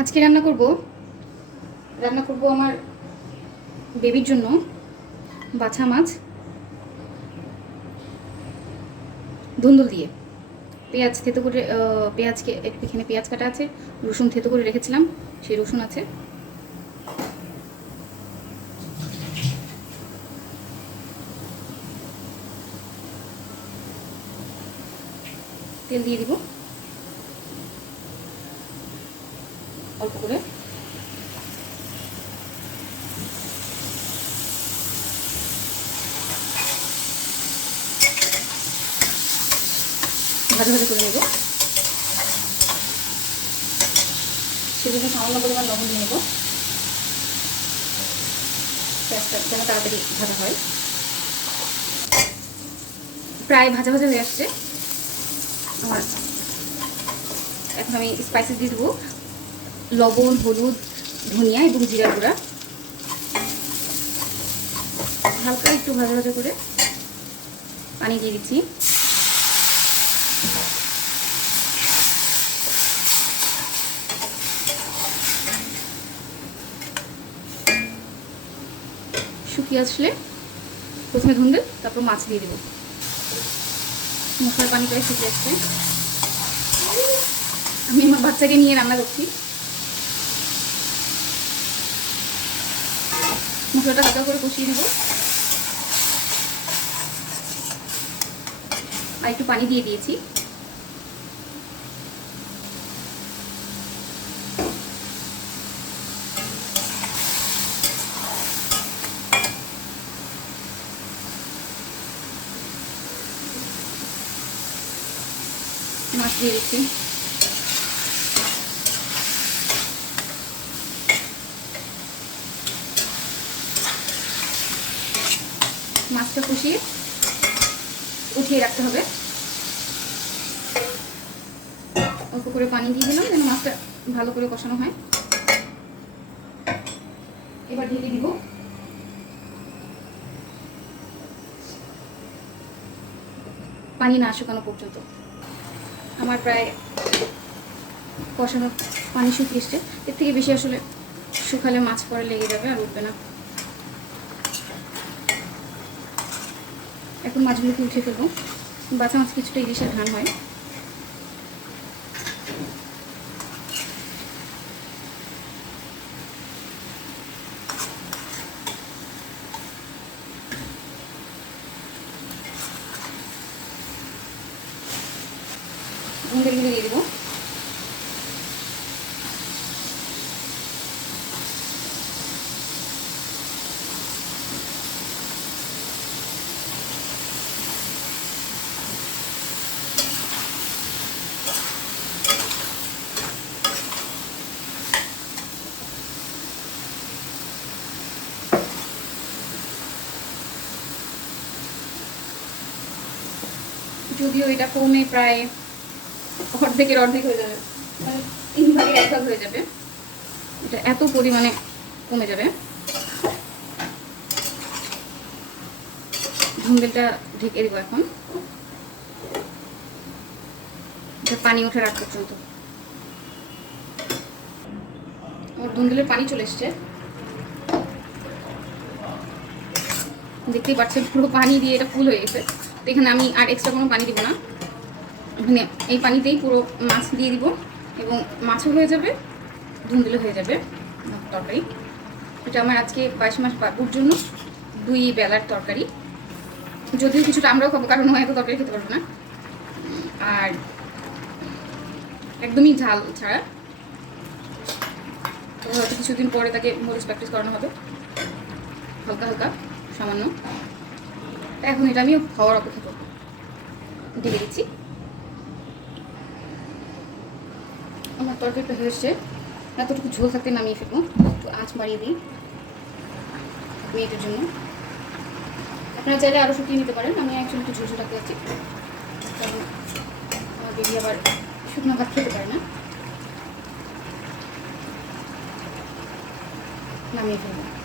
আজকে রান্না করব আমার বেবির জন্য বাছা মাছ ধুন্দুল দিয়ে। পেঁয়াজ থেতো করে পেঁয়াজকে এখানে পেঁয়াজ কাটা আছে, রসুন থেতো করে রেখেছিলাম, সেই রসুন আছে। তেল দিয়ে দিব অল্প করে। ভাজা ভাজা করে নেব। সেজন্য সামান্য পরিমাণ লবণ দিয়ে নেব, পেঁয়াজটা যেন তাড়াতাড়ি ভাজা হয়। প্রায় ভাজা ভাজা হয়ে আসছে আমার। এখন আমি স্পাইসেস দিয়ে দেবো, লবণ, হলুদ, ধনিয়া এবং জিরা গুঁড়া। হালকা একটু ভাজা ভাজা করে পানি দিয়ে দিচ্ছি। শুকিয়ে আসলে প্রথমে ধুন্দুল, তারপর মাছ দিয়ে দেবো। মশলার পানিটাই শুকিয়ে আসছে। আমি আমার বাচ্চাকে নিয়ে রান্না করছি। মশলাটা হালকা করে কষিয়ে দেবো, আর একটু পানি দিয়ে দিয়েছি। মাছ দিয়ে দিচ্ছি। মাছটা কষিয়ে উঠিয়ে রাখতে হবে। অল্প করে পানি দিয়ে দিলাম যেন মাছটা ভালো করে কষানো হয়। এবার ঢেকে দিব। পানি না শুকানো পর্যন্ত। আমার প্রায় কষানো পানি শুকিয়ে এসছে। এর থেকে বেশি আসলে শুকালে মাছ পরে লেগে যাবে আর উঠবে না। এখন মাছগুলোকে উঠে ফেলবো। বাছা মাছ কিছুটা ইলিশের ঘ্রাণ হয়। ধুন্দুলগুলো দিয়ে দেবো। যদিও এটা কমে প্রায় অর্ধেকের অর্ধেক হয়ে যাবে, মানে 3 ভাগের 1 ভাগ হয়ে যাবে। এটা এত পরিমাণে কমে যাবে। ধুন্দুলটা ঢেকে দেবো এখন, পানি ওঠার আগ পর্যন্ত। আমার ধুন্দুলের পানি চলে এসছে, দেখতেই পাচ্ছেন পুরো পানি দিয়ে এটা ফুল হয়ে গেছে। তো এখানে আমি আর এক্সট্রা কোনো পানি দিব না, এখানে এই পানিতেই পুরো মাছ দিয়ে দিব এবং মাছও হয়ে যাবে, ধুন্দুলও হয়ে যাবে তরকারি। এটা আমার আজকে 22 মাস বাবুর জন্য 2 বেলার তরকারি। যদিও কিছুটা আমরাও খাবো, কারণ ও এত তরকারি খেতে পারবো না। আর একদমই ঝাল ছাড়া। তো হয়তো কিছুদিন পরে তাকে মরিচ প্র্যাকটিস করানো হবে, হালকা হালকা সামান্য। এখন এটা আমিও খাওয়ার অপেক্ষা করবো। দিয়ে দিচ্ছি। আমার তরকারিটা হয়ে এসছে, এতটুকু ঝোল থাকতে নামিয়ে ফেলবো। একটু আঁচ বাড়িয়ে দিই মেয়েটার জন্য। আপনারা চাইলে আরও শুকিয়ে নিতে পারেন, আমি অ্যাকচুয়ালি একটু ঝোল রাখতে যাচ্ছি, কারণ আমার বেবি আবার শুকনো ভাত খেতে পারে না। নামিয়ে ফেলবো।